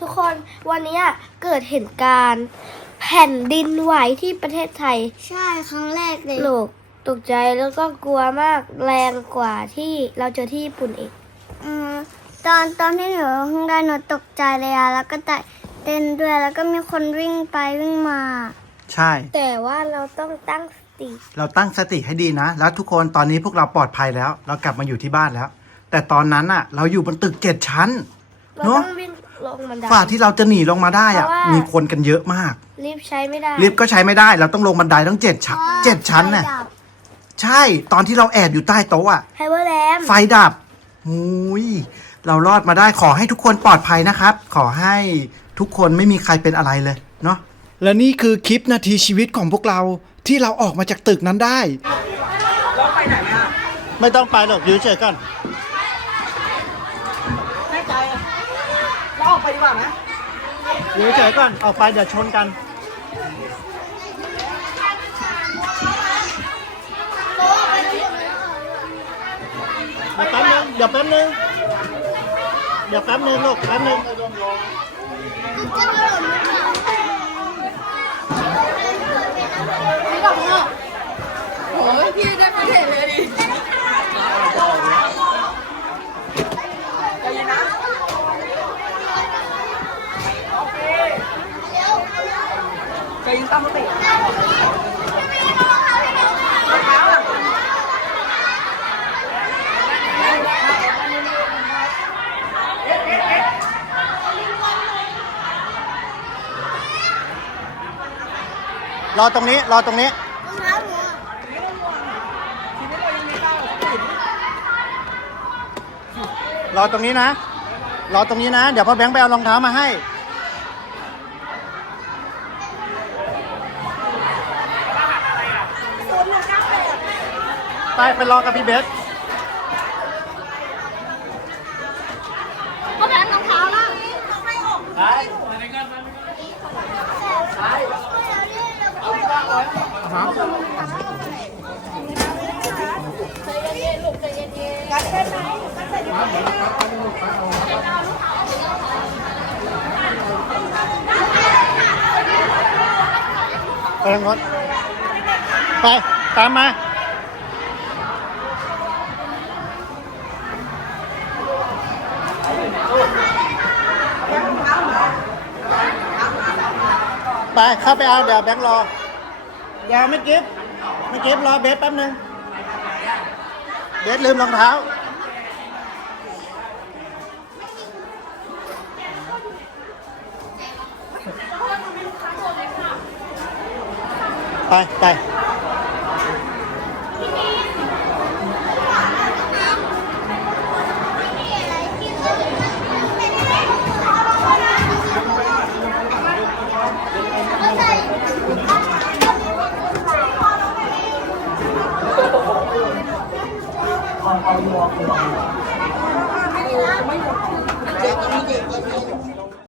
ทุกคนวันนี้อะเกิดเหตุการณ์ แผ่นดินไหวที่ประเทศไทยใช่ครั้งแรกเลยโลกตกใจแล้วก็กลัวมากแรงกว่าที่เราเจอที่ญี่ปุ่นเองอืมตอนตอนที่หนูเพิ่งได้หนูตกใจเลยอะแล้วก็เต้นด้วยแล้วก็มีคนวิ่งไปวิ่งมา ใช่ แต่ว่าเราต้องตั้งสติ เราตั้งสติให้ดีนะ แล้วทุกคนตอนนี้พวกเราปลอดภัยแล้ว เรากลับมาอยู่ที่บ้านแล้ว แต่ตอนนั้นอะเราอยู่บนตึกเจ็ดชั้นเราเนอะต้องวิ่ง ลงบันได ฝ่าที่เราจะหนีลงมาได้อะเพราะว่ามี มีคนกันเยอะมาก ลิฟต์ใช้ไม่ได้ลิฟต์ก็ใช้ไม่ได้ เราต้องลงบันไดต้องเจ็ดชั้นเจ็ดชั้นน่ะไฟดับใช่ ตอนที่เราแอบอยู่ใต้โต๊ะอะไฮเวอร์แลมไฟดับหุยเรารอดมาได้ ขอให้ทุกคนปลอดภัยนะครับ ขอให้ทุกคนไม่มีใครเป็นอะไรเลย เนาะ และนี่คือคลิปนาทีชีวิตของพวกเราที่เราออกมาจากตึกนั้นได้เราไปไหนอะไม่ต้องไปหรอกอยู่เฉยๆก่อน แน่ใจอะ เราออกไปดีกว่าไหมอยู่เฉยๆก่อนออกไปเดี๋ยวชนกัน เดี๋ยวแป๊บนึงเดี๋ยวแป๊บนึงเดี๋ยวแป๊บนึงลูกแป๊บนึงโอ้ยพี่ได้ไม่เห็นเลยดิใจเย็นนะโอเค ใจเย็นตั้งสติรองเท้าอะรอตรงนี้ รอตรงนี้ รอตรงนี้นะ รอตรงนี้นะ เดี๋ยวพ่อแบงค์ไปเอารองเท้ามาให้ ไปไปรอกับพี่เบสก็แพ้รองเท้าแล้วไปทางโน้นไป ตามมา ไปเข้าไปเอาเดี๋ยวแบงค์รอยาวไม่กิฟไม่กิฟรอเบสแป๊บนึงเบสลืมรองเท้าไปไป เด็กมีเด็ก